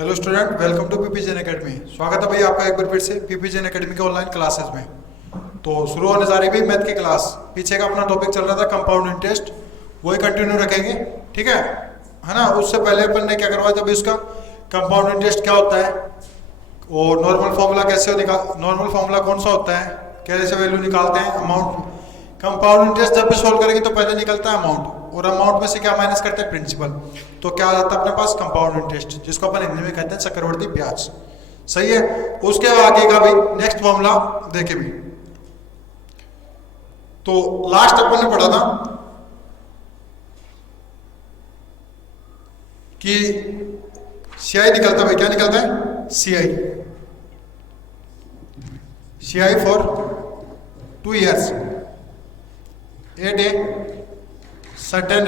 Hello student, welcome to PPGen academy. स्वागत है भाई आपका एक बार फिर से पीपीजेन एकेडमी के ऑनलाइन क्लासेस में। तो शुरू होने जा रही है भाई मैथ की क्लास। पीछे का अपना टॉपिक चल रहा था कंपाउंड इंटरेस्ट, वही कंटिन्यू रखेंगे, ठीक है ना। उससे पहले अपन ने क्या करवाया था भाई, उसका कंपाउंड इंटरेस्ट क्या होता है और नॉर्मल फॉर्मूला कैसे नॉर्मल फॉर्मूला कौन सा होता है, कैसे वैल्यू निकालते हैं अमाउंट। कंपाउंड इंटरेस्ट जब भी सोल्व करेंगे तो पहले निकलता है अमाउंट, और अमाउंट में से क्या माइनस करते हैं, प्रिंसिपल। तो क्या आ जाता है अपने पास, कंपाउंड इंटरेस्ट, जिसको अपन हिंदी में कहते हैं चक्रवर्ती ब्याज। सही है। उसके आगे का भाई नेक्स्ट फॉर्मूला देखे भी, तो लास्ट अपन ने पढ़ा था कि सीआई निकलता है भाई, क्या निकलता है, CI. CI for 2 years at a certain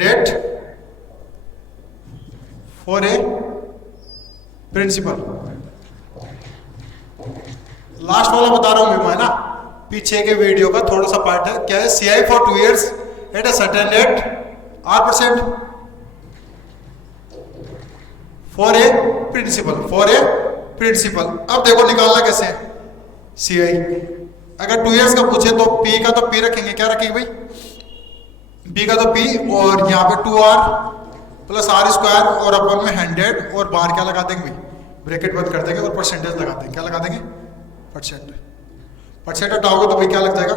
rate for a principal। Last वाला बता रहा हूं मैं ना, पीछे के वीडियो का थोड़ा सा पार्ट है। क्या है, CI for 2 years at a certain rate R% for a principal. अब देखो निकालना कैसे है सीआई। अगर 2 years का पूछे तो पी का तो पी रखेंगे, क्या रखेंगे भाई, पी का तो पी, और यहाँ पे 2R प्लस R² और अपन में 100 और बार क्या लगा देंगे भाई, ब्रैकेट बंद कर देंगे और परसेंटेज लगा देंगे। क्या लगा देंगे, परसेंट हटाओगे तो भाई क्या लग जाएगा,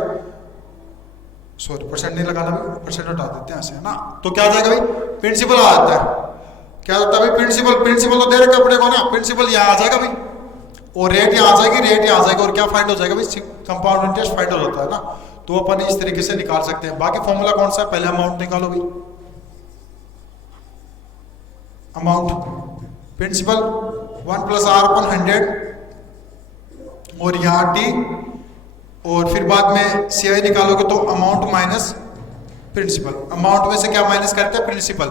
सॉरी परसेंट नहीं लगाना भाई, परसेंट हटा देते हैं ऐसे, है ना। तो क्या आ जाएगा भाई, प्रिंसिपल आ जाता है। क्या होता है भाई, प्रिंसिपल तो दे रखे अपने को ना, प्रिंसिपल यहाँ आ जाएगा भाई, और रेट यहाँ आ जाएगी, रेट यहाँ आ जाएगी, और क्या फाइंड हो जाएगा भाई, कंपाउंड इंटरेस्ट फाइंड हो जाता है ना। तो अपन इस तरीके से निकाल सकते हैं। बाकी फॉर्मूला कौन सा है, पहले अमाउंट निकालो भाई, अमाउंट प्रिंसिपल 1 + R/100 और यहाँ टी, और फिर बाद में सीआई निकालोगे तो अमाउंट माइनस प्रिंसिपल। अमाउंट में से क्या माइनस करते हैं, प्रिंसिपल,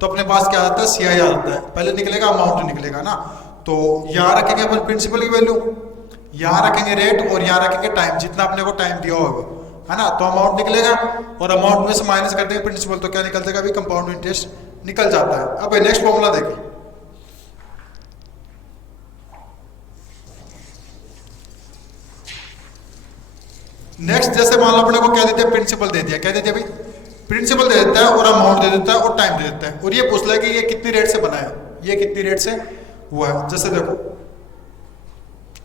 तो अपने पास क्या आता है, सीआई आ जाता है। पहले निकलेगा अमाउंट निकलेगा ना, तो यहाँ रखेंगे अपन प्रिंसिपल की वैल्यू, यहाँ रखेंगे रेट, और यहाँ रखेंगे टाइम, जितना अपने को टाइम दिया होगा, है ना। तो अमाउंट निकलेगा और अमाउंट में से माइनस कर देंगे प्रिंसिपल, तो क्या निकल जाएगा अभी, कंपाउंड इंटरेस्ट निकल जाता है। अब नेक्स्ट फॉर्मूला देखिए, नेक्स्ट जैसे मान लो अपने को क्या देते हैं, प्रिंसिपल दे दिया, क्या दे दिया भाई, प्रिंसिपल दे देता है, और अमाउंट दे देता है, और टाइम दे देता है, और ये पूछ रहा है कि ये कितनी रेट से बना है, ये कितनी रेट से हुआ है। जैसे देखो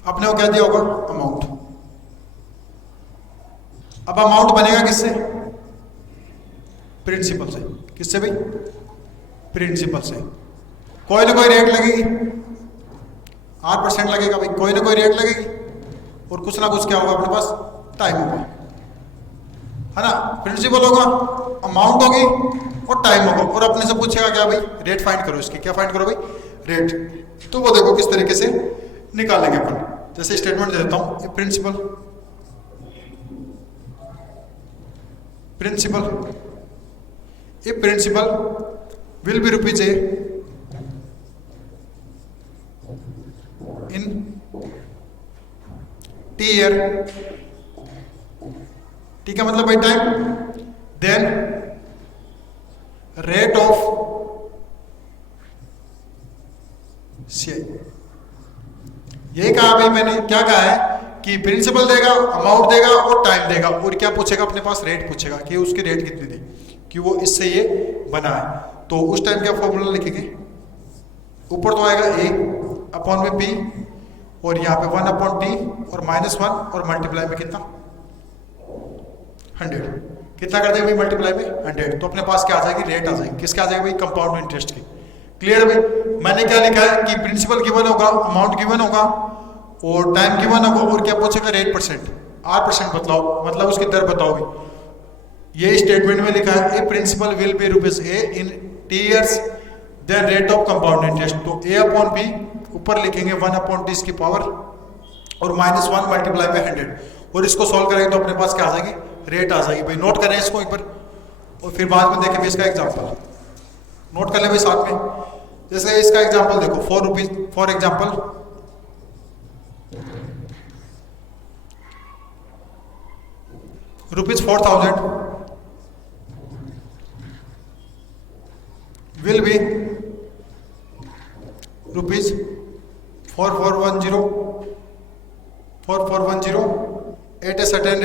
अपने को क्या दिया होगा, अमाउंट। अब अमाउंट बनेगा किससे, प्रिंसिपल से। किससे भाई, प्रिंसिपल से। कोई ना कोई रेट लगेगी, R% लगेगा भाई, कोई ना कोई रेट लगेगी, और कुछ ना कुछ क्या होगा अपने पास, टाइम होगा, है ना। प्रिंसिपल होगा, अमाउंट होगी, और टाइम होगा, और अपने से पूछेगा क्या भाई, रेट फाइंड करो इसकी, क्या फाइंड करो भाई, रेट। तो वो देखो किस तरीके से निकालेंगे अपन। जैसे स्टेटमेंट दे देता हूं, principal will be rupees A in T year, ठीक है, मतलब भाई time, then rate of CI. ये कहा भाई मैंने, क्या कहा है कि प्रिंसिपल देगा, अमाउंट देगा, और टाइम देगा, और क्या पूछेगा अपने पास, रेट पूछेगा कि उसकी रेट कितनी थी, कि वो इससे ये बना है। तो उस टाइम क्या फॉर्मूला लिखेंगे, ऊपर तो आएगा ए अपॉन में बी, और यहाँ पे 1/t और -1, और मल्टीप्लाई में कितना, 100। कितना कर देंगे भाई, मल्टीप्लाई में 100, तो अपने पास क्या आ जाएगी, रेट आ जाएगी। किसके आ जाएगी भाई, कंपाउंड इंटरेस्ट की। क्लियर भाई। मैंने क्या लिखा है कि प्रिंसिपल गिवन होगा, अमाउंट गिवन होगा, और टाइम गिवन होगा, और क्या पूछेगा, रेट परसेंट, R% बतलाओ, मतलब उसकी दर बताओ भाई। ये स्टेटमेंट में लिखा है, a principal will be rupees A in T years, then rate of compound interest. तो A/B ऊपर लिखेंगे 1/t इसकी पावर, और -1 मल्टीप्लाई में 100, और इसको सॉल्व करेंगे तो अपने पास क्या आ जाएगी, रेट आ जाएगी भाई। नोट करें इसको एक बार, और फिर बाद में देखेंगे इसका एग्जांपल। नोट कर ले भाई साथ में। जैसे इसका एग्जांपल देखो, 4 rupees for example, ₹4,000 will be rupees 4410 at a certain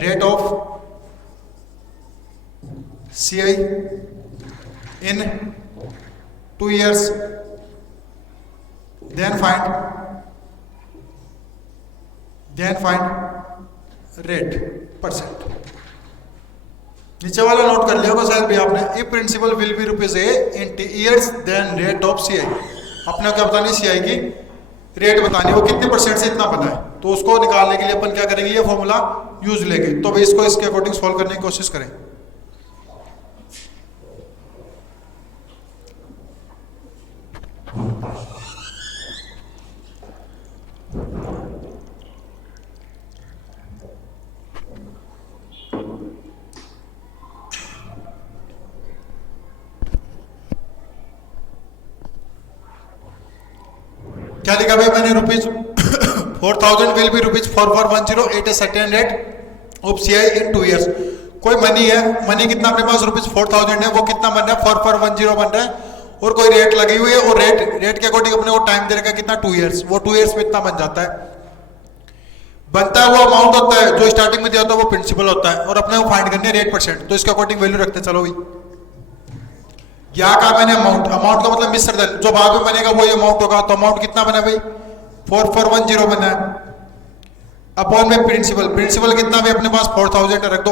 rate of CI in 2 years, then find rate percent. नीचे वाला नोट कर लिया होगा शायद भी आपने, if principal will be rupees A in years then rate of CI. अपने क्या बतानी, सीआई की रेट बतानी, वो कितने परसेंट से इतना बना है, तो उसको निकालने के लिए अपन क्या करेंगे, ये फॉर्मूला यूज लेंगे। तो भाई इसको इसके अकॉर्डिंग सॉल्व करने की कोशिश करें। क्या लिखा भाई मैंने, rupees 4000 will be rupees 4410 at a certain rate of CI in 2 years. कोई मनी है, मनी कितना अपने पास रुपीज 4000 है, वो कितना बन रहा है 4410 बन रहा है, और कोई रेट लगी हुई है, और रेट के अकॉर्डिंग अपने को टाइम दे रखा है कितना 2 इयर्स, वो 2 इयर्स में इतना बन जाता है। बनता है वो अमाउंट होता है जो स्टार्टिंग में दिया होता है, वो प्रिंसिपल होता है, और अपने को फाइंड करनी है रेट परसेंट, तो इसके अकॉर्डिंग वैल्यू रखते हैं। चलो भाई यहाँ का मैंने अमाउंट का मतलब मिस्टर दल जो बाद में बनेगा वही अमाउंट होगा, तो अमाउंट कितना बना भाई 4410 बना है, अपॉन में प्रिंसिपल कितना भी अपने पास 4000 रख दो।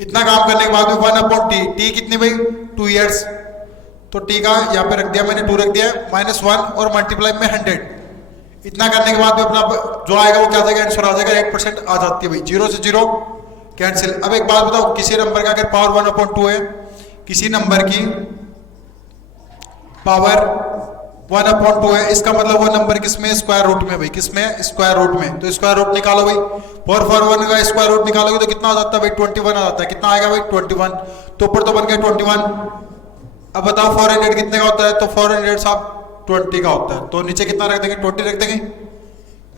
इतना काम करने के बाद में 1 अपॉन टी कितनी भाई 2 इयर्स, तो टी का यहाँ पे रख दिया मैंने 2 रख दिया, -1 और मल्टीप्लाई में 100। इतना करने के बाद में अपना जो आएगा वो क्या जाएगा, आंसर आ जाएगा 8% आ जाती है भाई, 0 से 0 कैंसिल। अब एक बात बताओ, किसी नंबर का अगर पावर 1/2 है, किसी नंबर की पावर 1/2 है, इसका मतलब वो नंबर किसमें, स्क्वायर रूट में भाई, किसमें स्क्वायर रूट में, तो स्क्वायर रूट निकालो भाई, 441 का स्क्वायर रूट निकालोगे तो कितना आ जाता है भाई 21 आ जाता है। कितना आएगा भाई 21, तो ऊपर तो बन गया 21। अब बताओ 400 कितने का होता है, तो 400 साहब 20 का होता है, तो नीचे कितना रख देंगे 20 रख देंगे,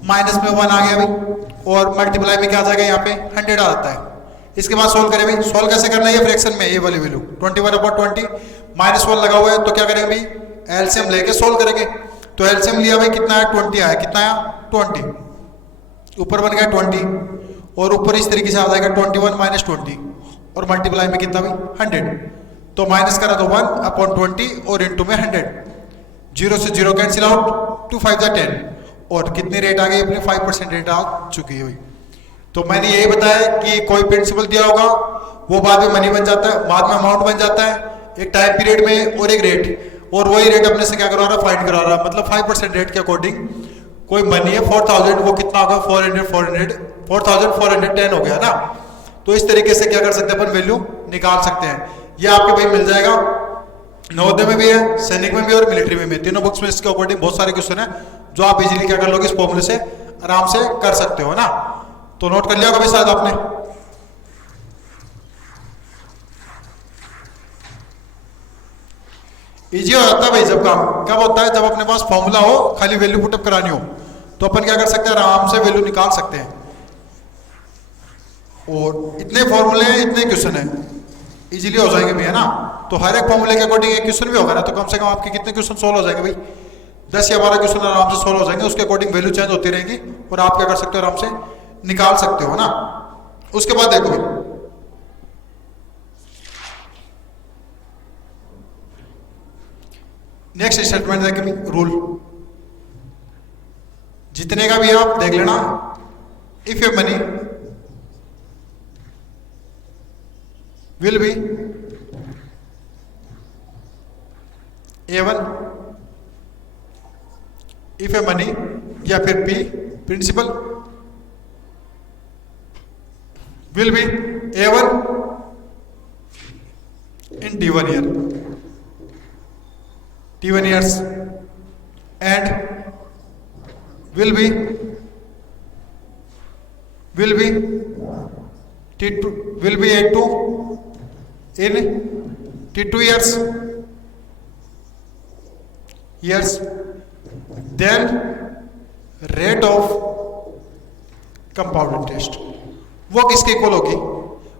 माइनस में 1 आ गया भाई, और मल्टीप्लाई में क्या आ जाएगा यहाँ पे 100 आ जाता है। इसके बाद सोल्व करें भाई, सोल्व कैसे करना है, ये फ्रैक्शन में ये वाली वैल्यू 21/20 -1 लगा हुआ है, तो क्या करेंगे भाई एलसीएम लेके सोल्व करेंगे। तो एलसीएम लिया भाई कितना है 20 आया, कितना आया 20, ऊपर बन गया 20, और ऊपर इस तरीके से आ जाएगा 21 - 20, और मल्टीप्लाई में कितना भाई 100, तो माइनस करा तो 1/20 और इंटू में 100, 0 से 0 कैंसिल आउट, 2 5 10, और कितनी रेट आ गई अपनी 5% रेट आ चुकी है भाई। तो मैंने यही बताया कि कोई प्रिंसिपल दिया होगा वो बाद में मनी बन जाता है, बाद में अमाउंट बन जाता है, एक टाइम पीरियड में और एक रेट, और वही रेट अपने से क्या करवा रहा है फाइंड करा रहा है, मतलब 5% रेट के अकॉर्डिंग कोई मनी है 4000, वो कितना होगा 4410 हो गया ना। तो इस तरीके से क्या कर सकते हैं अपन वैल्यू निकाल सकते हैं। ये आपके भाई मिल जाएगा, नवोदय में भी है, सैनिक में भी और मिलिट्री में भी, तीनों बुक्स में इसके अकॉर्डिंग बहुत सारे क्वेश्चन है जो आप इजीली क्या कर लोगे, इस फॉर्मूले से आराम से कर सकते हो ना। तो नोट कर लिया होगा भाई शायद आपने। इजी हो जाता है भाई जब काम, कब होता है जब अपने पास फॉर्मूला हो, खाली वैल्यू पुटअप करानी हो, तो अपन क्या कर सकते हैं आराम से वैल्यू निकाल सकते हैं। और इतने फॉर्मूले हैं, इतने क्वेश्चन है, इजीली हो जाएंगे भैया ना। तो हर एक फॉर्मूले के अकॉर्डिंग एक क्वेश्चन भी होगा ना, तो कम से कम आपके कितने क्वेश्चन सोल्व हो जाएंगे भाई, 10 या 12 क्वेश्चन आराम से सोल्व हो जाएंगे। उसके अकॉर्डिंग वैल्यू चेंज होती रहेगी और आप क्या कर सकते हो आराम से निकाल सकते हो ना। उसके बाद देखो भाई नेक्स्ट स्टेटमेंट देखें भाई, रूल जितने का भी है आप देख लेना। If a money will be A1, if a money या फिर P principal will be A1 in T1 years and will be A2 in T2 years, then rate of compound interest। वो किसके इक्वल होगी?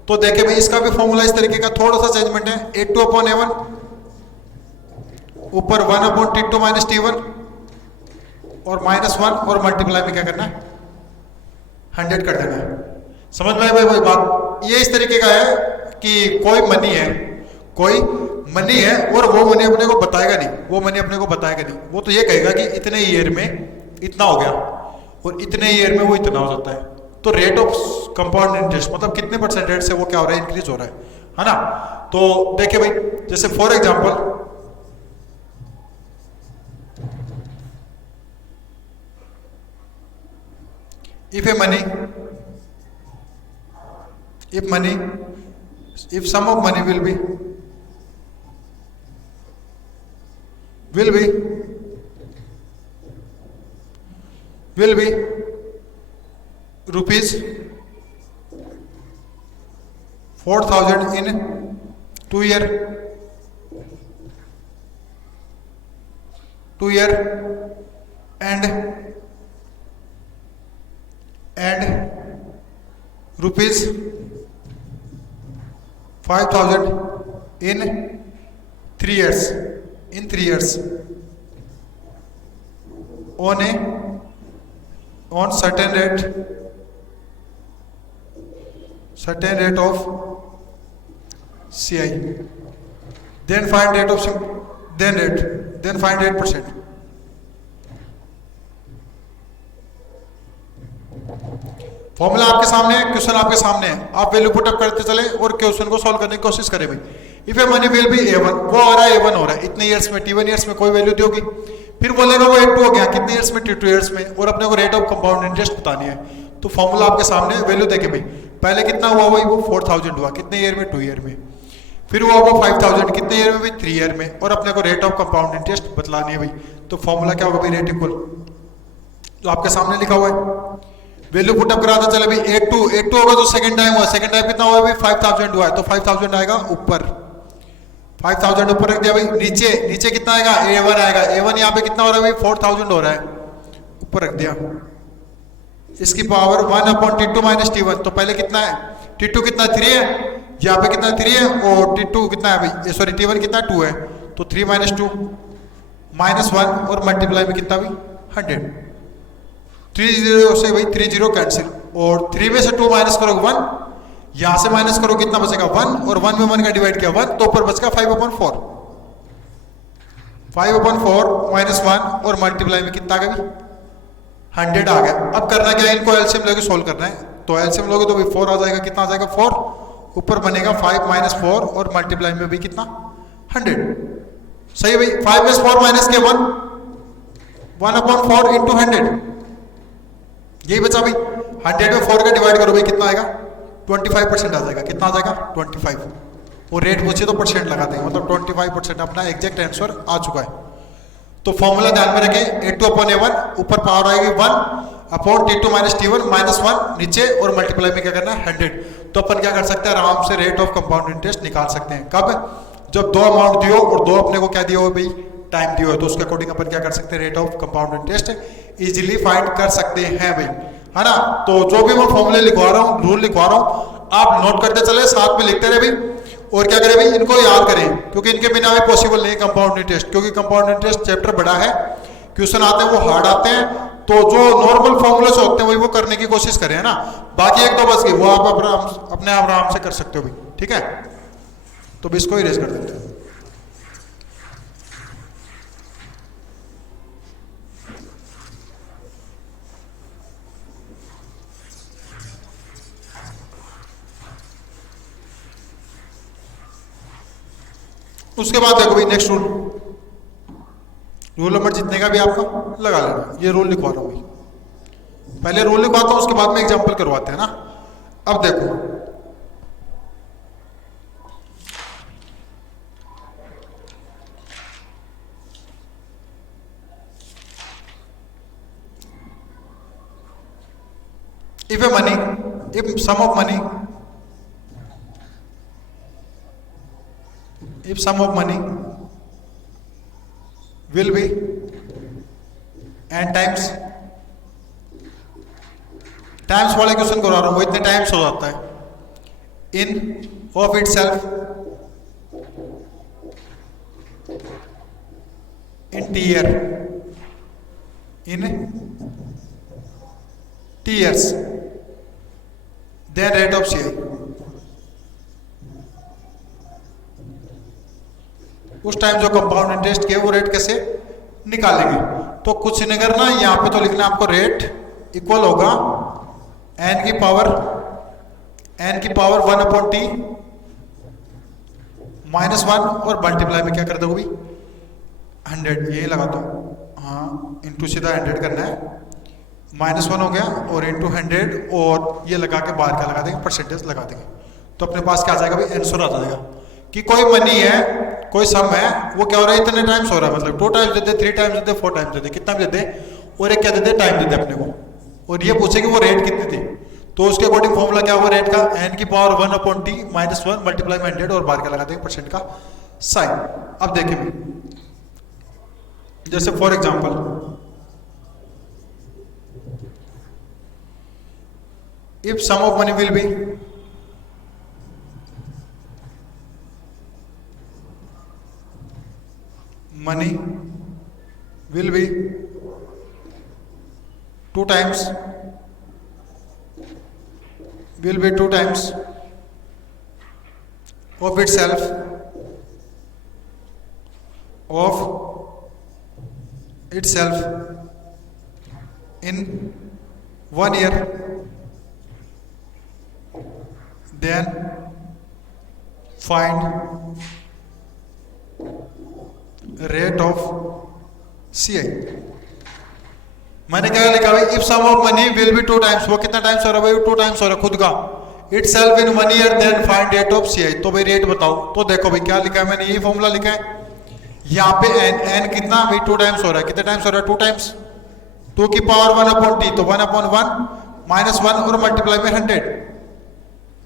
तो देखे भाई इसका भी फॉर्मूला इस तरीके का, थोड़ा सा चेंजमेंट है। A2 अपॉन A1 ऊपर 1 अपॉन T2 माइनस T1 और -1 और मल्टीप्लाई में क्या करना है? 100 कर देना है। समझ में आई भाई वही बात? ये इस तरीके का है कि कोई मनी है और वो मनी अपने को बताएगा नहीं, वो तो ये कहेगा कि इतने ईयर में इतना हो गया और इतने ईयर में वो इतना हो जाता है। तो रेट ऑफ कंपाउंड इंटरेस्ट मतलब कितने परसेंट रेट से वो क्या हो रहा है? इंक्रीज हो रहा है ना? तो देखिए भाई, जैसे for example if sum of money will be rupees 4,000 in 2 year and rupees 5,000 in 3 years on certain rate of CI, then find rate percent. Formula आपके सामने है, क्वेश्चन आपके सामने है, आप वैल्यू पुट अप करते चले और क्वेश्चन को सॉल्व करने की कोशिश करें भाई। If a money will be A1, वो आ रहा है A1 हो रहा है इतने ईयर्स में, T1 ईयर्स में कोई वैल्यू दी होगी, फिर बोलेगा वो A2 हो गया कितने ईयर्स में? T2 ईयर्स में, और अपने को रेट ऑफ कंपाउंड इंटरेस्ट बतानी है। तो फॉर्मूला आपके सामने, वैल्यू देखे भाई, पहले कितना हुआ भाई? वो 4,000 हुआ कितने ईयर में? 2 ईयर में। फिर हुआ वो 5,000 कितने ईयर में भाई? 3 ईयर में, और अपने को रेट ऑफ कंपाउंड इंटरेस्ट बतलानी है भाई। तो फॉर्मूला क्या होगा भाई? रेट इक्वल, जो आपके सामने लिखा हुआ है, वैल्यू पुट अप कराता चले भाई। A2 होगा तो सेकंड टाइम हुआ, सेकंड टाइम कितना हुआ भाई? 5,000 हुआ है, तो 5,000 आएगा ऊपर, 5,000 ऊपर रख दिया भाई। नीचे कितना आएगा? A1 आएगा। A1 यहाँ पे कितना हो रहा है भाई? 4,000 हो रहा है, ऊपर रख दिया। इसकी power 1 upon T2 minus T1, तो पहले कितना है? T2 कितना? 3 है, यहाँ पे कितना? 3 है, और T2 कितना है भाई? सॉरी T1 कितना? 2 है, तो 3 माइनस 2 -1 और मल्टीप्लाई में कितना भाई? 100। 3 0 से भाई 3 0 कैंसिल, और 3 में से 2 माइनस करो 1, यहां से माइनस करो कितना बचेगा? 1, और 1 में 1 का डिवाइड किया 1, तो ऊपर बचेगा 5/4 -1 और मल्टीप्लाई में कितना आ गया? 100 आ गया। अब करना क्या है? इनको एलसीएम लेके सोल्व करना है। तो एलसीएम लोगे तो भाई 4 आ जाएगा, कितना आ जाएगा? 4, ऊपर बनेगा 5 - 4 और मल्टीप्लाई में भी कितना? 100। सही है भाई। 5 में 4 माइनस के 1/4 इंटू 100, यही बचा भाई। 100 में 4 का डिवाइड करो भाई, कितना आएगा? 25% आ जाएगा। कितना आ जाएगा? 25। वो रेट पूछे तो परसेंट लगा देंगे, मतलब 25% अपना एग्जैक्ट आंसर आ चुका है। तो फॉर्मूला ध्यान में रखें, A2 अपॉन A1 ऊपर पावर आएगी 1 अपॉन T2 माइनस T1 -1 नीचे, और मल्टीप्लाई में क्या करना है? 100। तो अपन क्या कर सकते हैं? आराम से रेट ऑफ कंपाउंड इंटरेस्ट निकाल सकते हैं। कब? जब 2 अमाउंट दियो और 2 अपने को क्या दिया हो भाई? टाइम दियो है, तो उसके अकॉर्डिंग अपन क्या कर सकते हैं? Rate of compound interest easily find कर सकते हैं भाई, है ना? तो जो भी मैं फॉर्मूले लिखवा रहा हूँ, रूल लिखवा रहा हूँ, आप नोट करते चले, साथ में लिखते रहे भाई, और क्या करें भाई? इनको याद करें, क्योंकि इनके बिना भी पॉसिबल नहीं है कंपाउंड इंटरेस्ट, क्योंकि कंपाउंड इंटरेस्ट चैप्टर बड़ा है, क्वेश्चन आते हैं वो हार्ड आते हैं। तो जो नॉर्मल फॉर्मूले से होते हैं वही वो करने की कोशिश करें, है ना? बाकी 1-2 बच गई, वो आप अपने आप आराम से कर सकते हो भाई, ठीक है? तो भी इसको इरेज कर देते हैं। उसके बाद देखो भाई, नेक्स्ट रूल नंबर जितने का भी आपका लगा लेना। ये रूल लिखवा रहा हूं भाई, पहले रूल लिखवाता हूं, उसके बाद में एग्जांपल करवाते हैं ना। अब देखो, if sum of money will be n times times वाले क्वेश्चन करा रहा हूँ, वो इतने टाइम्स हो जाता है। In of itself in T year, in T years, then rate of C I. उस टाइम जो कंपाउंड इंटरेस्ट के वो रेट कैसे निकालेंगे? तो कुछ नहीं करना, यहां पे तो लिखना आपको रेट इक्वल होगा n की पावर 1 अपॉन t -1 और मल्टीप्लाई में क्या कर दोगे 100, यही लगा दो। हाँ, इंटू सीधा 100 करना है, -1 हो गया और इंटू 100 और ये लगा के बाहर क्या लगा देंगे, परसेंटेज लगा देंगे। तो अपने पास क्या आ जाएगा भाई, आंसर आ जाएगा कि कोई मनी है, कोई सम है, वो क्या हो रहा है, इतने टाइम्स हो रहा है, मतलब 2 टाइम्स देते, 3 टाइम्स देते, 4 टाइम्स देते, कितना भी देते, और एक क्या देते, टाइम देते अपने को, और ये पूछे कि वो रेट कितनी थी। तो उसके अकॉर्डिंग फॉर्मूला क्या होगा रेट का, n की पावर 1 अपॉन t -1 मल्टीप्लाई में 100 और बाहर क्या लगा देंगे, परसेंट का साइन। अब देखिए भाई, जैसे for example if sum of money will be money will be 2 times of itself in 1 year, then find rate of C I. मैंने क्या लिखा भाई, if sum of money will be 2 times, वो कितना टाइम्स हो रहा है भाई, 2 टाइम्स हो रहा है खुद का, itself in 1 year, then find rate of C I. तो भाई रेट बताओ। तो देखो भाई क्या लिखा है मैंने, यही फॉर्मूला लिखा है, यहाँ पे n कितना भाई 2 टाइम्स हो रहा है, कितने टाइम्स हो रहा है 2 टाइम्स, 2 की पावर 1 अपॉन t, तो 1 अपॉन 1 -1 और मल्टीप्लाई में 100।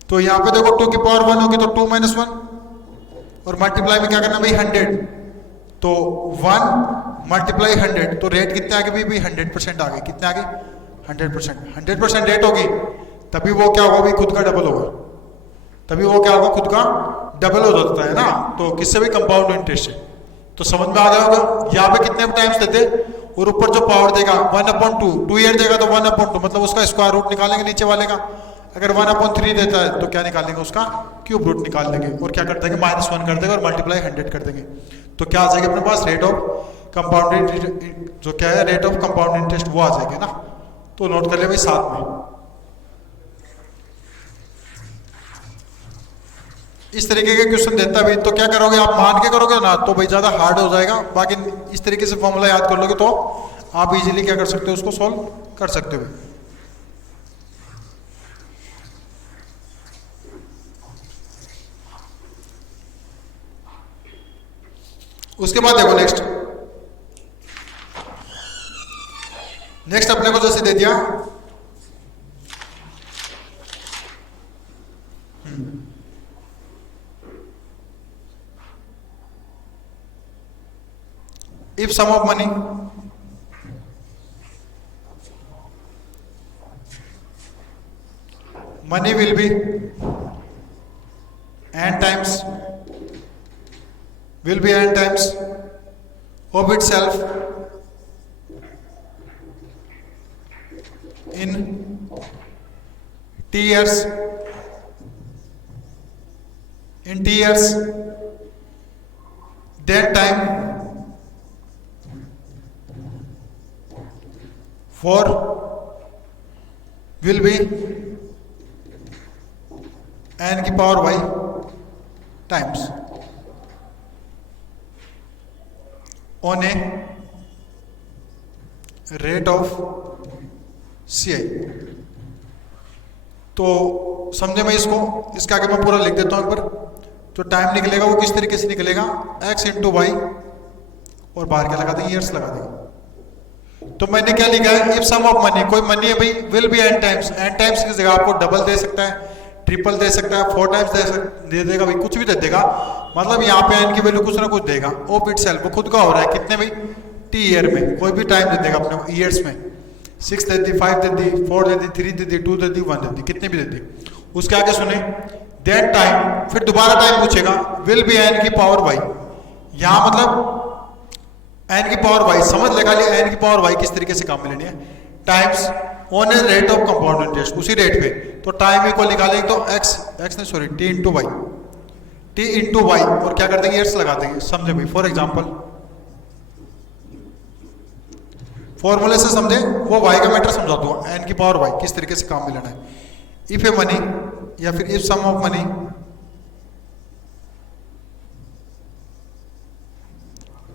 तो यहाँ पे देखो 2 की पावर 1 होगी तो 2 -1 और मल्टीप्लाई में क्या करना भाई 100, तो 1 मल्टीप्लाई 100, तो रेट कितने आ गए भाई 100% आ गए, कितने आ गए 100% रेट होगी, तभी वो क्या होगा भाई खुद का डबल होगा, तभी वो क्या होगा खुद का डबल हो जाता है ना। तो किससे भी कंपाउंड इंटरेस्ट है, तो समझ में आ गया होगा। यहाँ पे कितने टाइम्स देते और ऊपर जो पावर देगा 1/2, 2 ईयर देगा तो 1/2, मतलब उसका स्क्वायर रूट निकालेंगे नीचे वाले का। अगर 1/3 देता है तो क्या निकालेंगे, उसका क्यूब रूट निकाल लेंगे और क्या कर देंगे -1 कर देंगे और मल्टीप्लाई 100 कर देंगे। तो क्या आ जाएगा अपने पास, रेट ऑफ कंपाउंड, जो क्या है रेट ऑफ कंपाउंड इंटरेस्ट, वो आ जाएगी ना। तो नोट कर ले भाई साथ में। इस तरीके के क्वेश्चन देता है भाई, तो क्या करोगे आप, मान के करोगे ना तो भाई ज्यादा हार्ड हो जाएगा, बाकी इस तरीके से फॉर्मूला याद कर लोगे तो आप इजीली क्या कर सकते हो, उसको सॉल्व कर सकते हो। उसके बाद देखो नेक्स्ट अपने को जैसे दे दिया if sum of money will be n times of itself in t years, then time for will be n की power y times on a rate of CI। तो समझे मैं इसको, इसके आगे मैं पूरा लिख देता हूं एक बार। तो टाइम निकलेगा वो किस तरीके से निकलेगा, x इंटू वाई और बाहर क्या लगा देंगे, ईयर्स लगा देंगे। तो मैंने क्या लिखा है, इफ सम ऑफ मनी, कोई मनी है भाई, विल बी n टाइम्स की जगह आपको डबल दे सकता है, ट्रिपल दे सकता है, 4 टाइम्स दे देगा भाई, कुछ भी दे देगा, मतलब यहाँ पे n की वैल्यू कुछ ना कुछ देगा। ऑफ इटसेल्फ वो खुद का हो रहा है कितने भाई, t ईयर में, कोई भी टाइम दे देगा अपने ईयर्स में, 6 दे दी, 5 दे दी, 4 दे दी, 3 दे दी, 2 दे दी, 1 दे दी, कितनी भी दे दी। उसके आगे सुने, देन टाइम, फिर दोबारा टाइम पूछेगा, विल बी n की पावर y। यहां मतलब n की पावर y समझ लेगा, n की पावर y किस तरीके से काम में लेनी है, times on a rate of compound interest, उसी रेट पे। तो टाइम इक्वल निकालेंगे तो t into y, t into y, और क्या कर देंगे, ईयर्स लगा देंगे। समझे भाई, फॉर एग्जाम्पल फॉर्मूले से समझे, वो y का मैटर समझा दो, n की पावर y किस तरीके से काम में लेना है। इफ ए मनी या फिर if sum of money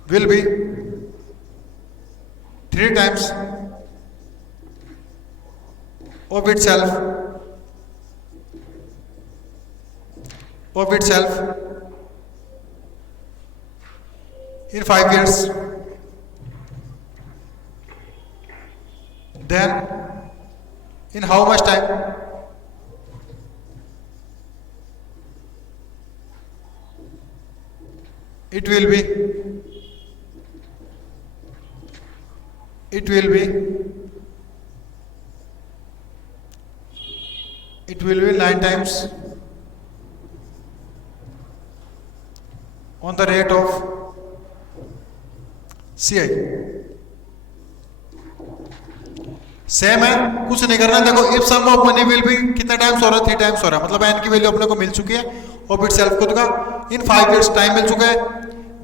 will be 3 times of itself in 5 years, then in how much time it will be 9 times on the rate of CI। Same है, कुछ नहीं करना। देखो if sum of money will be कितना times हो रहा है, 3 times हो रहा है, मतलब n की वैल्यू अपने को मिल चुकी है ऑफ इट सेल्फ खुद का, इन 5 years टाइम मिल चुका है।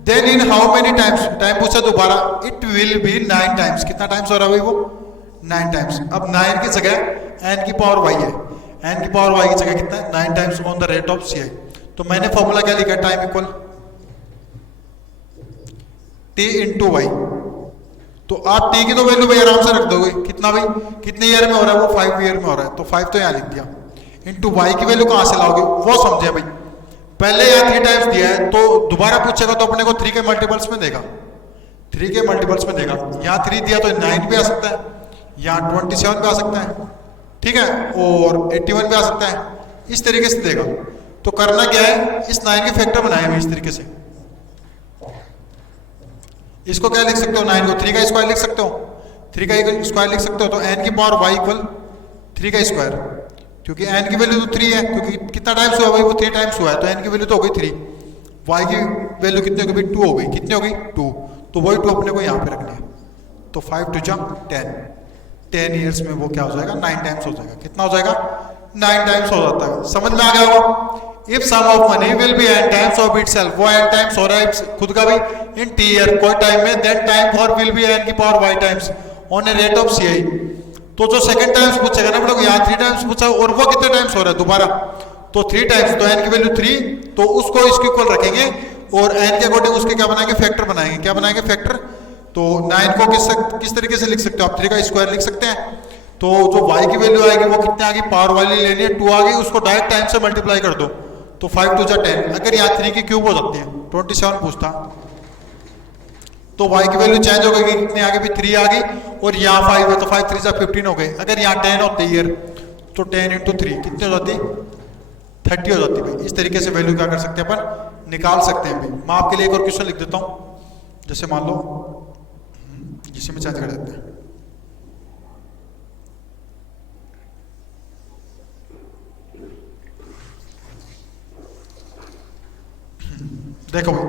Then in how many times, time पूछा दोबारा, इट विल बी 9 टाइम्स, कितना टाइम्स हो रहा है भाई वो 9 टाइम्स। अब 9 की जगह n की पावर y है, n की पावर y की जगह कितना है 9 times on the rate of CI। तो मैंने फॉर्मूला क्या लिखा, time equal t into y. तो आप t की तो वैल्यू भाई आराम से रख दोगे, कितना भाई कितने ईयर में हो रहा है वो 5 ईयर में हो रहा है, तो 5 तो यहाँ लिख दिया। इंटू वाई की वैल्यू कहाँ से लाओगे वो समझे भाई, पहले यहाँ 3 टाइम्स दिया है तो दोबारा पूछेगा तो अपने को 3 के मल्टीपल्स में देगा, 3 के मल्टीपल्स में देगा। यहाँ 3 दिया तो 9 भी आ सकता है, यहाँ 27 भी आ सकता है, ठीक है, और 81 भी आ सकता है, इस तरीके से देगा। तो करना क्या है, इस 9 के फैक्टर बनाए हुए इस तरीके से, इसको क्या लिख सकते हो 9 को 3 का स्क्वायर लिख सकते हो, 3 का स्क्वायर लिख सकते हो। तो n की पावर y इक्वल 3 का स्क्वायर, क्योंकि n की वैल्यू तो 3 है, क्योंकि कितना टाइम्स हुआ भाई वो 3 टाइम्स हुआ है, तो n की वैल्यू तो हो गई 3, y की वैल्यू कितनी हो गई 2 हो गई, कितनी हो गई 2, तो वही 2 अपने को यहाँ पे रखनी है। तो 5 2 जा 10 ईयर्स में वो क्या हो जाएगा 9 टाइम्स हो जाएगा, कितना हो जाएगा 9 टाइम्स हो जाता है। समझ में आ गया होगा। If sum of money will be n times of itself, वो n टाइम्स हो रहा है खुद का भाई इन t ईयर कोई टाइम में, then time for will be n की power y times on a rate of CI। तो जो सेकंड टाइम्स पूछेगा ना मतलब यहाँ 3 टाइम्स पूछा और वो कितने टाइम्स हो रहा है दोबारा, तो 3 टाइम्स, तो n की वैल्यू 3, तो उसको इसके इक्वल रखेंगे और n के अकॉर्डिंग उसके क्या बनाएंगे फैक्टर बनाएंगे, क्या बनाएंगे फैक्टर। तो 9 को किस तरीके से लिख सकते हो आप, 3 का स्क्वायर लिख सकते हैं। तो जो y की वैल्यू आएगी वो कितने आ गई, पावर वाली लेनी है 2 आ गई, उसको डायरेक्ट टाइम से मल्टीप्लाई कर दो, तो 5 2 जा 10। अगर यहाँ 3 की क्यूब हो जाती है 27 पूछता, तो y की वैल्यू चेंज हो गई, कितनी आ गई भी 3 आ गई, और यहाँ 5 है तो 5 3 जा 15 हो गए। अगर यहाँ 10 होते ईयर तो 10 इंटू 3 कितनी हो जाती 30 हो जाती भाई। इस तरीके से वैल्यू क्या कर सकते हैं अपन निकाल सकते हैं भाई। मैं आपके लिए एक और क्वेश्चन लिख देता हूँ, जैसे मान लो जिसे में चेंज कर देते हैं, देखो भाई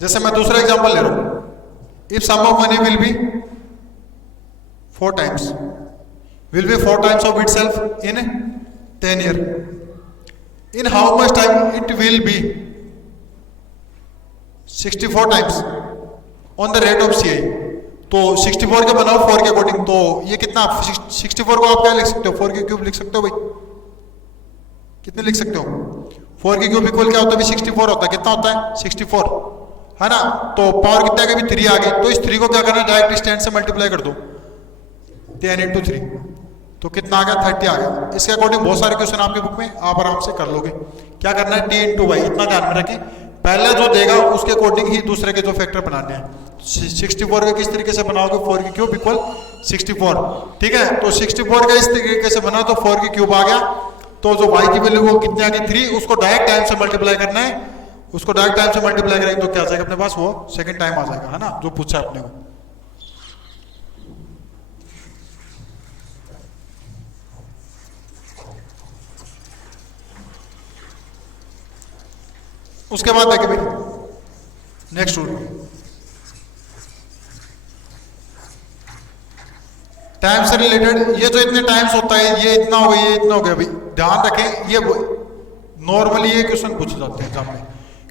जैसे मैं दूसरा एग्जांपल ले रहा हूं, if sum of money will be 4 times of itself in 10 year, in how much time it will be 64 times on the rate of CI। तो 64 के बनाओ 4 के अकॉर्डिंग, तो ये कितना 64 को आप क्या लिख सकते हो 4 की क्यूब लिख सकते हो भाई, कितने लिख सकते हो 4 की क्यूब इक्वल क्या होता है भी 64 होता है, कितना होता है 64 है ना। तो पावर कितना आ गया भी 3 आ गई, तो इस 3 को क्या करना है डायरेक्ट स्टैंड से मल्टीप्लाई कर दो 10 इंटू 3, तो कितना आ गया 30 आ गया। इसके अकॉर्डिंग बहुत सारे क्वेश्चन आपकी बुक में आप आराम से कर लोगे। क्या करना है t इंटू वाई, इतना ध्यान में रखें, पहले जो देगा उसके अकॉर्डिंग ही दूसरे के जो फैक्टर बनाने हैं। 64 का किस तरीके से बनाओगे 4 की क्यूब इक्वल 64, ठीक है। तो 64 का इस तरीके से बना तो 4 की क्यूब आ गया, तो जो y की वैल्यू वो कितनी आ गई 3, उसको डायरेक्ट टाइम से मल्टीप्लाई करना है, उसको डायरेक्ट टाइम से मल्टीप्लाई करेंगे तो क्या आ जाएगा अपने पास वो सेकंड टाइम आ जाएगा, है ना, जो पूछा अपने को। उसके बाद देखिए भाई नेक्स्ट रूल, टाइम से रिलेटेड। ये जो इतने टाइम्स होता है, ये इतना हो गया, ये इतना हो गया, भाई ध्यान रखें, ये नॉर्मली ये क्वेश्चन पूछे जाते हैं एग्जाम में,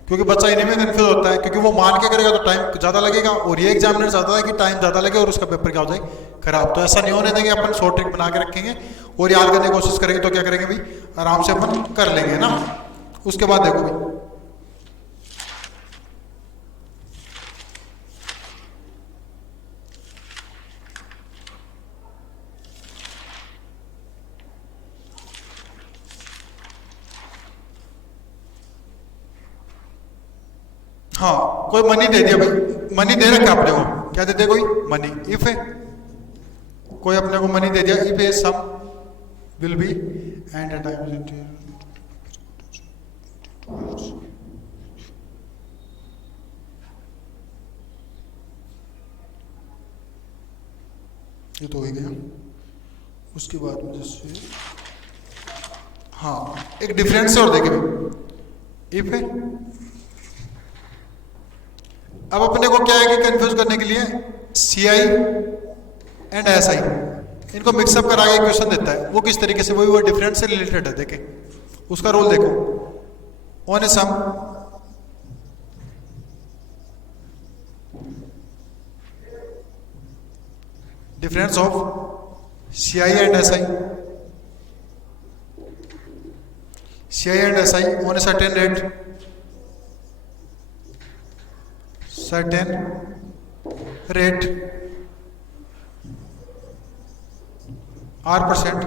क्योंकि बच्चा इन्हीं में कन्फ्यूज होता है, क्योंकि वो मान के करेगा तो टाइम ज्यादा लगेगा, और ये एग्जामिनर चाहता है कि टाइम ज्यादा लगे और उसका पेपर क्या हो जाए, खराब। तो ऐसा नहीं होने देंगे, अपन शॉर्ट ट्रिक बना के रखेंगे और याद करने की कोशिश करेंगे, तो क्या करेंगे भाई, आराम से अपन कर लेंगे ना। उसके बाद देखो भाई, हाँ कोई मनी दे दिया भाई, मनी दे रखा अपने को, क्या दे दिया कोई मनी, इफ है कोई अपने को मनी दे दिया, if a sum will be and time, ये तो हो ही गया। उसके बाद में जैसे हाँ एक डिफरेंस और देखे भाई, इफ है, अब अपने को क्या है कि कंफ्यूज करने के लिए सी आई एंड एस आई इनको मिक्सअप करा के क्वेश्चन देता है, वो किस तरीके से, वो डिफरेंस से रिलेटेड है। देखे उसका रोल देखो, on a sum difference of C I and S I, C I and S I on a certain rate, certain rate R%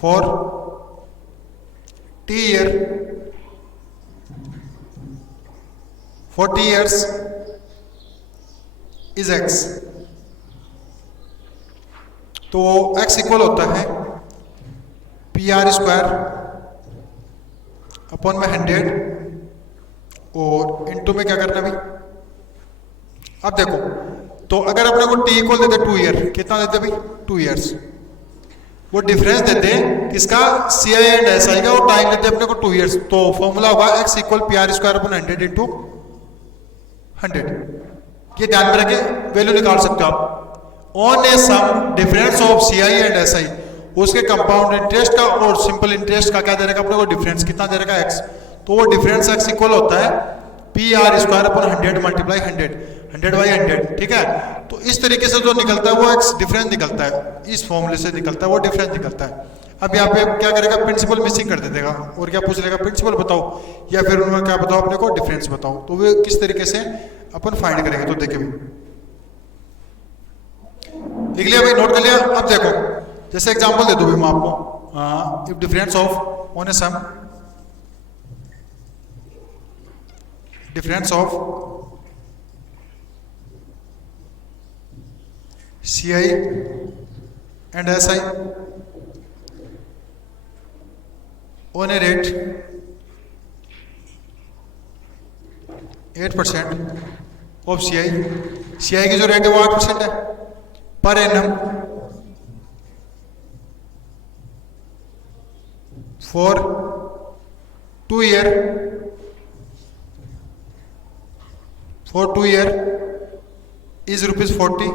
for T year, 40 years is X। तो X equal होता है PR square upon में 100 और into में क्या करना भाई। अब देखो, तो अगर अपने को टी इक्वल देते 2 ईयर, कितना देते भाई 2 इयर्स, वो डिफरेंस देते किसका, सी आई एंड एस आई का, और टाइम देते अपने को 2 इयर्स। तो फॉर्मूला होगा x equal P R square upon 100 into 100। ये ध्यान में रखे, वैल्यू निकाल सकते हो आप। On a sum difference of C I and S I, उसके कंपाउंड इंटरेस्ट का और सिंपल इंटरेस्ट का क्या दे रहेगा अपने को, डिफरेंस कितना दे रहेगा एक्स। तो वो डिफरेंस एक्स इक्वल होता है P R square upon 100 multiply 100 by 100, ठीक है। तो इस तरीके से जो निकलता है वो एक्स डिफरेंस निकलता है, इस फॉर्मूले से निकलता है वो डिफरेंस निकलता है। अब यहाँ पे क्या करेगा, प्रिंसिपल मिसिंग कर देगा और क्या पूछ लेगा, प्रिंसिपल बताओ, या फिर उन्होंने क्या बताओ अपने को, डिफरेंस बताओ। तो वो किस तरीके से अपन फाइंड करेंगे, तो देखिए भाई लिख लिया भाई, नोट कर लिया। अब देखो जैसे एग्जांपल दे दूं मैं आपको, if difference of on a sum, difference of C I and S I on a rate 8% of C I की जो रेट है वो 8% है per annum for 2 year, for 2 year is ₹40,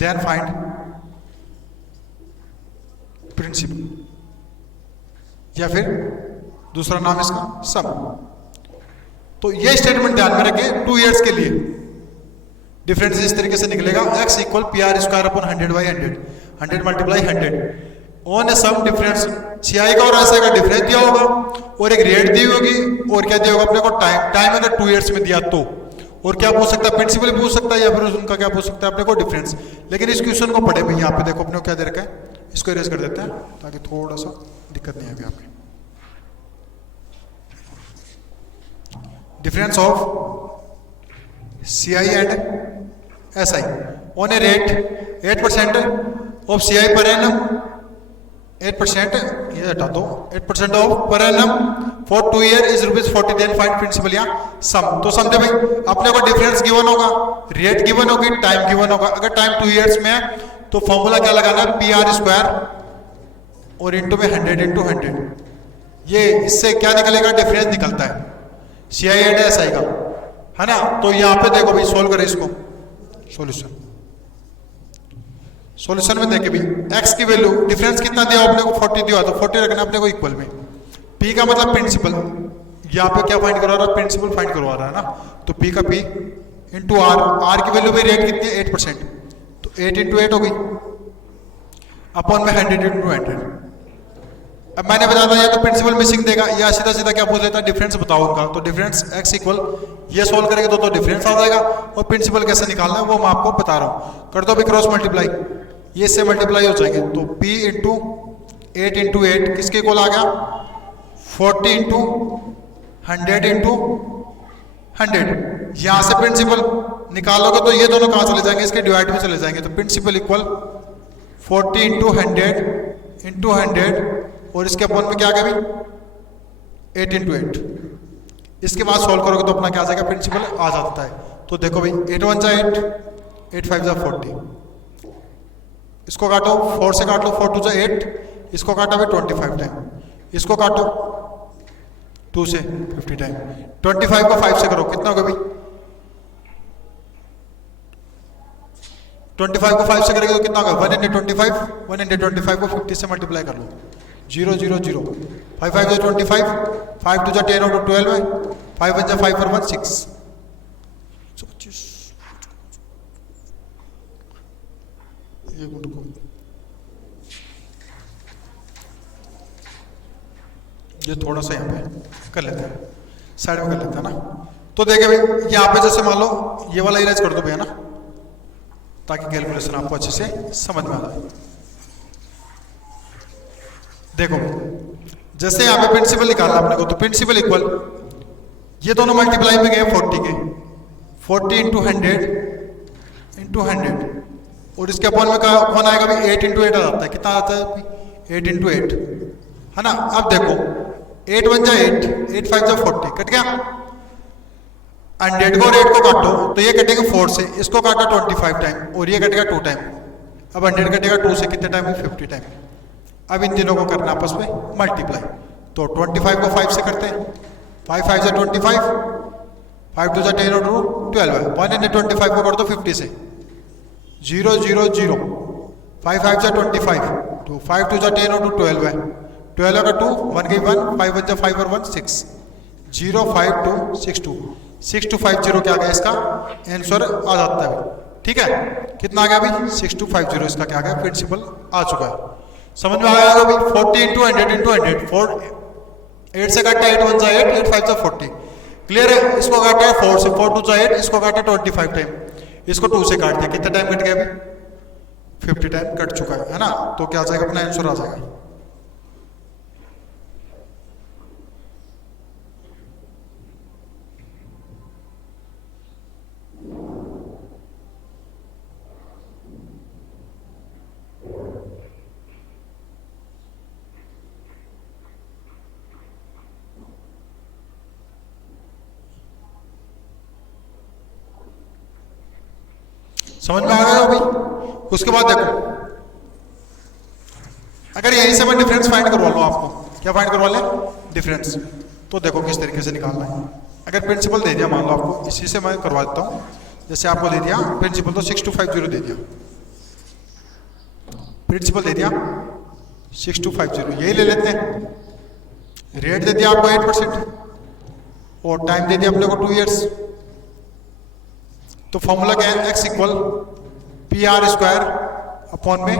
then find principal, या फिर दूसरा नाम इसका सम। तो ये स्टेटमेंट ध्यान में रखें, 2 इयर्स के लिए डिफरेंस इस तरीके से निकलेगा, x equal P R square upon 100 by 100 multiply 100 on a sum difference, C I का और एस आई का डिफरेंस दिया होगा और एक रेट दी होगी और क्या दिया होगा अपने को, टाइम अगर 2 इयर्स में दिया तो, और क्या पूछ सकता है, प्रिंसिपल पूछ सकता है या फिर उनका क्या पूछ सकता है अपने को, डिफरेंस। लेकिन इस क्वेश्चन को पढ़े भाई, यहाँ पे देखो अपने को क्या दे रखा है, इसको इरेज कर देते हैं ताकि थोड़ा सा दिक्कत नहीं आएगी आपकी। Difference of C I and S I on a rate 8% of C I per annum, 8%, ये हटा दो, 8% of per annum for 2 year is ₹40, then find principal या सम। तो समझे भाई, अपने को डिफरेंस गिवन होगा, रेट गिवन होगी, टाइम गिवन होगा। अगर टाइम 2 इयर्स में है तो फॉर्मूला क्या लगाना है, पी आर स्क्वायर और इंटू में 100 इंटू 100, ये इससे क्या निकलेगा, डिफरेंस निकलता है CI एड SI का, है ना। तो यहाँ पे देखो भाई, सोल्व करें इसको, सॉल्यूशन में देखे भी x की वैल्यू, डिफरेंस कितना दिया अपने को 40 दिया, तो 40 रखना अपने को इक्वल में। p का मतलब प्रिंसिपल, यहाँ पे क्या फाइंड करवा रहा है, प्रिंसिपल फाइंड करवा रहा है ना। तो p का p इंटू r की वैल्यू में रेट कितनी है 8%, तो 8 इंटू 8 हो गई, अपॉन में 100 इंटू 100। अब मैंने बताया था, या तो प्रिंसिपल मिसिंग देगा या सीधा सीधा क्या बोल देता है, डिफरेंस बताओ उनका। तो डिफरेंस x इक्वल, ये सोल्व करेंगे तो डिफरेंस आ जाएगा, और प्रिंसिपल कैसे निकालना है वो मैं आपको बता रहा हूँ। कर दो भी क्रॉस मल्टीप्लाई, ये इससे मल्टीप्लाई हो जाएंगे, तो p इंटू 8 इंटू 8 किसके इक्वल आ गया, 40 इंटू 100 इंटू 100। यहाँ से प्रिंसिपल निकालोगे तो ये दोनों कहाँ चले जाएंगे, इसके डिवाइड में चले जाएंगे। तो प्रिंसिपल इक्वल 40 इंटू 100 इंटू 100, और इसके अपॉन में क्या आ गया भाई 8 इंटू 8। इसके बाद सॉल्व करोगे तो अपना क्या आ जाएगा, प्रिंसिपल आ जाता है। तो देखो भाई 8 1 जा 8, 8 5 जा 40, इसको काटो 4 से काट लो, 4 2 जा 8, इसको काटा भाई 25 टाइम, इसको काटो 2 से 50 टाइम, 25 को 5 से करो कितना होगा भाई, 25 को 5 से करेंगे तो कितना होगा 125, 125 को 50 से मल्टीप्लाई कर लो, 0 0 0, 5 5 जा 25, 5 2 जा 10 और 12 है, 5 1 जा 5 और 1 6, ये थोड़ा सा यहाँ पे कर लेते हैं, साइड में कर लेते हैं ना। तो देखे भाई यहाँ पे जैसे मान लो ये वाला इरेज कर दो भैया ना, ताकि कैलकुलेशन आपको अच्छे से समझ में आ जाए। देखो जैसे यहाँ पे प्रिंसिपल निकालना अपने को, तो प्रिंसिपल इक्वल, ये दोनों मल्टीप्लाई में गए 40 के, 40 इंटू 100 इंटू 100, और इसके अपॉन में कौन आएगा भाई 8 इंटू 8 आ जाता है, कितना आता है 8 इंटू 8, है ना। अब देखो 8 1 जा 8, 8 5 जा 40, कट गया। 100 को और 8 को काटो तो ये कटेगा 4 से, इसको काटा 25 टाइम और ये कटेगा 2 टाइम। अब 100 कटेगा 2 से, कितने टाइम 50 टाइम। अब इन तीनों को करना आपस में मल्टीप्लाई, तो 25 को 5 से करते हैं, 5 5 जा 25, 5 2 जा 10 और 2 12 है, 125 को कर दो 50 से, 0 0 0, 5 5 जा 25, तो 5 2 जा 10 और 2 12 है, 12 का 2, 1 गई 1, 5 1 जा 5 और 1 6, 0 5 2 6 2, 6250 क्या आ गया, इसका आंसर आ जाता है। ठीक है, कितना आ गया भाई 6250, इसका क्या आ गया, प्रिंसिपल आ चुका है। समझ में आ गया भाई। 40 इंटू 100 इंटू 100, 8 से काटा 8 1 जा 8, 8 5 जा 40, क्लियर है। इसको काटा है 4 से, 4 2 जा 8, इसको काटा 25 टाइम, इसको 2 से काट दिया, कितना टाइम कट गया भाई 50 टाइम कट चुका है ना। तो क्या आ जाएगा, अपना आंसर आ जाएगा। समझ में आ गया भाई। उसके बाद देखो, अगर यहीं से मैं डिफरेंस फाइंड करवा लूं, आपको क्या फाइंड करवा लें, डिफरेंस, तो देखो किस तरीके से निकालना है। अगर प्रिंसिपल दे दिया, मान लो आपको, इसी से मैं करवा देता हूं। जैसे आपको दे दिया प्रिंसिपल, तो 6250 दे दिया, प्रिंसिपल दे दिया 6250, यही ले लेते हैं। रेट दे दिया आपको 8% और टाइम दे दिया अपने को 2 इयर्स। तो फॉर्मूला क्या है, x इक्वल PR² अपॉन में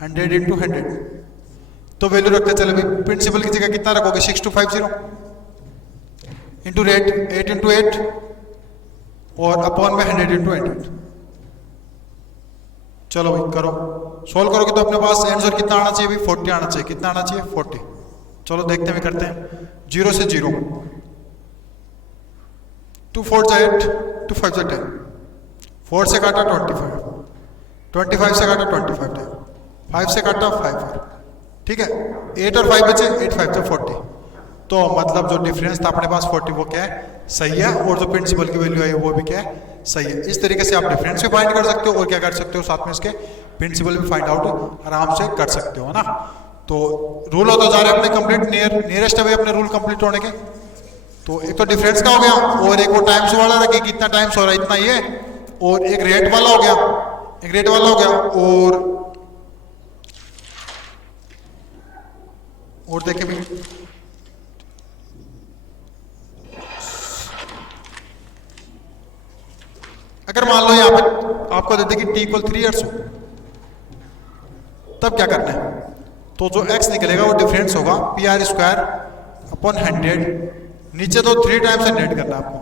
100 इंटू 100। तो वैल्यू रखते चले भाई, प्रिंसिपल की जगह कितना रखोगे 6250 इंटू रेट 8 इंटू 8 और अपॉन में 100 इंटू 100। चलो भाई करो, सोल्व करोगे तो अपने पास आंसर कितना आना चाहिए भाई 40 आना चाहिए। कितना आना चाहिए 40। चलो देखते हैं, करते हैं। 0 से 0, 2 4 जा 8, 2 5 जा 10, 4 से काटा 25, 25 से काटा 25 टाइम, 5 से काटा 5। ठीक है, 8 और 5 बचे, 8 5 जा 40। तो मतलब जो डिफरेंस था अपने पास 40, वो क्या है, सही है। और जो प्रिंसिपल की वैल्यू है वो भी क्या है, सही है। इस तरीके से आप डिफरेंस भी फाइंड कर सकते हो और क्या कर सकते हो, साथ में इसके प्रिंसिपल भी फाइंड आउट आराम से कर सकते हो, है ना। तो रूल होता जा रहा है अपने कंप्लीट नियरेस्ट है अपने रूल कंप्लीट होने के। तो एक तो डिफरेंस का हो गया, और एक वो टाइम्स वाला रखे कितना टाइम्स हो रहा है इतना ये, और एक रेट वाला हो गया, एक रेट वाला हो गया, और देखिए भाई अगर मान लो यहाँ पे आपको दे दे कि t = 3 ईयर्स हो, तब क्या करना है? तो जो x निकलेगा वो डिफरेंस होगा PR² / 100, नीचे तो 3 टाइम्स 100 करना है आपको,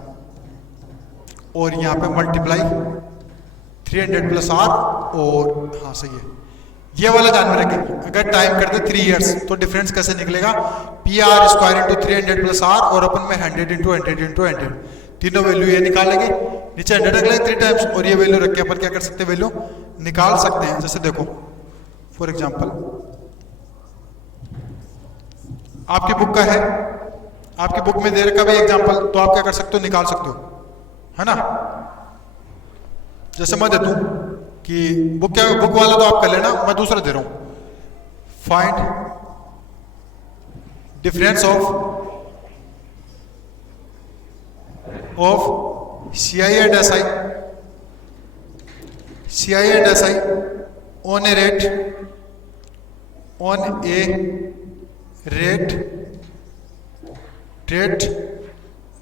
और यहाँ पे मल्टीप्लाई 300 + r, और हाँ सही है, ये वाला ध्यान में रखें। अगर टाइम करते 3 ईयर्स तो डिफरेंस कैसे निकलेगा? PR² × 300 + r, और अपन में 100 × 100 × 100, तीनों वैल्यू ये निकालेंगे, नीचे 100 रख लेंगे 3 टाइम्स, और ये वैल्यू रख के अपन क्या कर सकते हैं? वैल्यू निकाल सकते हैं। जैसे देखो फॉर एग्जांपल आपकी बुक का है, आपकी बुक में दे रखा है एग्जांपल, तो आप क्या कर सकते हो? निकाल सकते हो, है ना। जैसे मैं दे दूं कि बुक वाला तो आप कर लेना, मैं दूसरा दे रहा हूं, find difference of CI and SI on a rate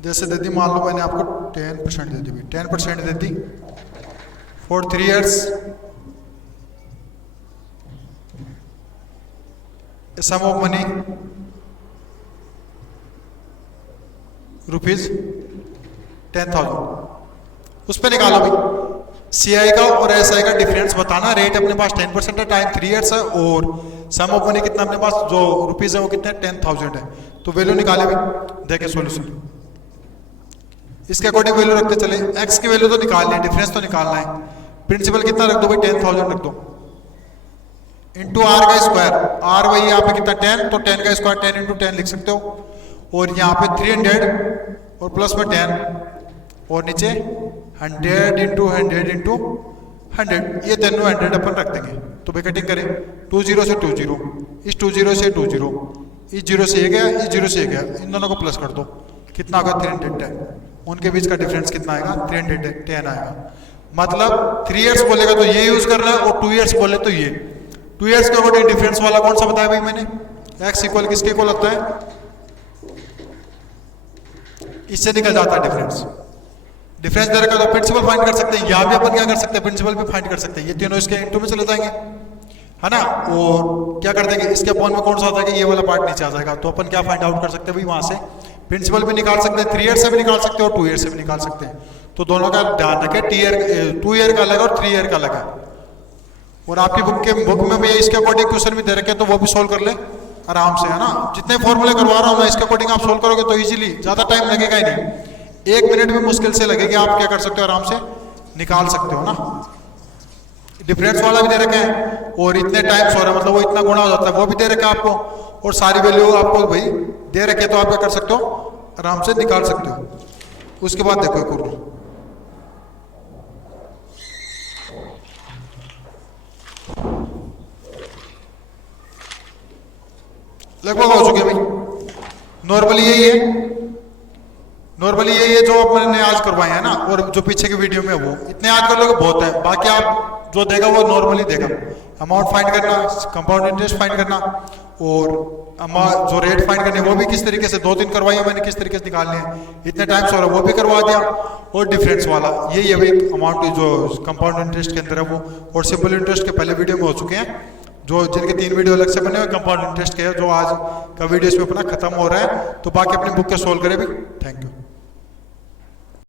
जैसे दे दी, मान लो मैंने आपको 10% दे दी, 10% दे दी for 3 years, sum of money ₹10,000, उस पर निकालो भाई CI का और SI का डिफरेंस बताना। रेट अपने पास 10% है, टाइम 3 ईयर्स है, और सम ऑफ मनी कितना अपने पास जो रुपीज है वो कितने 10,000 है। तो वैल्यू निकाले भाई, देखे सॉल्यूशन, इसके अकॉर्डिंग वैल्यू रखते चले। x की वैल्यू तो निकालनी है, डिफरेंस तो निकालना है। प्रिंसिपल कितना रख दो भाई? 10,000 रख दो, इंटू r का स्क्वायर, r वही यहाँ पे कितना 10, तो 10 का स्क्वायर 10 × 10 लिख सकते हो, और यहाँ पे 300 और प्लस में 10, और नीचे 100 × 100 × 100, ये दोनों 100 अपन रख देंगे। तो भाई कटिंग करें, 20 से 20, इस 20 से 20, इस 0 से ये गया, इस 0 से ये गया, इन दोनों को प्लस कर दो, कितना होगा? 310, उनके बीच का डिफरेंस कितना आएगा? 310 आएगा। मतलब 3 ईयर्स बोलेगा तो ये यूज करना है, और 2 ईयर्स बोले तो ये। 2 ईयर्स के अकॉर्डिंग डिफरेंस वाला कौन सा बताया भाई मैंने? x इक्वल किसके इक्वल होता है? इससे निकल जाता है डिफरेंस। डिफरेंस दे रखा तो प्रिंसिपल फाइंड कर सकते हैं, यहाँ भी अपन क्या कर सकते हैं? प्रिंसिपल भी फाइंड कर सकते हैं। ये तीनों इसके इनटू में चले जाएंगे, है ना, और क्या कर देंगे? इसके अपॉन में कौन सा होता है कि ये वाला पार्ट नीचे आ जाएगा, तो अपन क्या फाइंड आउट कर सकते हैं भाई? वहां से प्रिंसिपल भी निकाल सकते हैं, 3 ईयर से भी निकाल सकते हैं, और 2 ईयर से भी निकाल सकते हैं। तो दोनों का ध्यान रखें, 2 ईयर का अलग और 3 ईयर का अलग है। और आपकी बुक में भी इसके अकॉर्डिंग क्वेश्चन भी दे रखे हैं, तो वो भी सोल्व कर ले आराम से, है ना। जितने फॉर्मूले करवा रहा हूँ मैं, इसके अकॉर्डिंग आप सोल्व करोगे तो इजीली, ज्यादा टाइम लगेगा ही नहीं, 1 मिनट भी मुश्किल से लगेगी, आप क्या कर सकते हो? आराम से निकाल सकते हो ना। डिफरेंस वाला भी दे रखे हैं, और इतने टाइम्स हो रहा है, मतलब वो इतना गुणा हो जाता है, वो भी दे रखा है आपको, और सारी वैल्यू आपको भाई दे रखे, तो आप क्या कर सकते हो? आराम से निकाल सकते हो। उसके बाद देखो एक और लगभग हो चुके भाई। नॉर्मली यही है, नॉर्मली यही है जो मैंने आज करवाए हैं ना, और जो पीछे की वीडियो में वो इतने याद कर लोगे बहुत है। बाकी आप जो देगा वो नॉर्मली देगा। अमाउंट फाइंड करना, कंपाउंड इंटरेस्ट फाइंड करना, और जो रेट फाइंड करने वो भी किस तरीके से 2-3 करवाई है मैंने, किस तरीके से निकालने हैं, इतने टाइम्स हो रहा है वो भी करवा दिया। और डिफरेंस वाला यही है भाई, अमाउंट जो कंपाउंड इंटरेस्ट के अंदर है वो, और सिंपल इंटरेस्ट के पहले वीडियो में हो चुके हैं, जो जिनके 3 वीडियो अलग से बने हुए कंपाउंड इंटरेस्ट के, जो आज का वीडियो इसमें अपना खत्म हो रहा है। तो बाकी अपनी बुक के सोल्व करें भी। Thank you.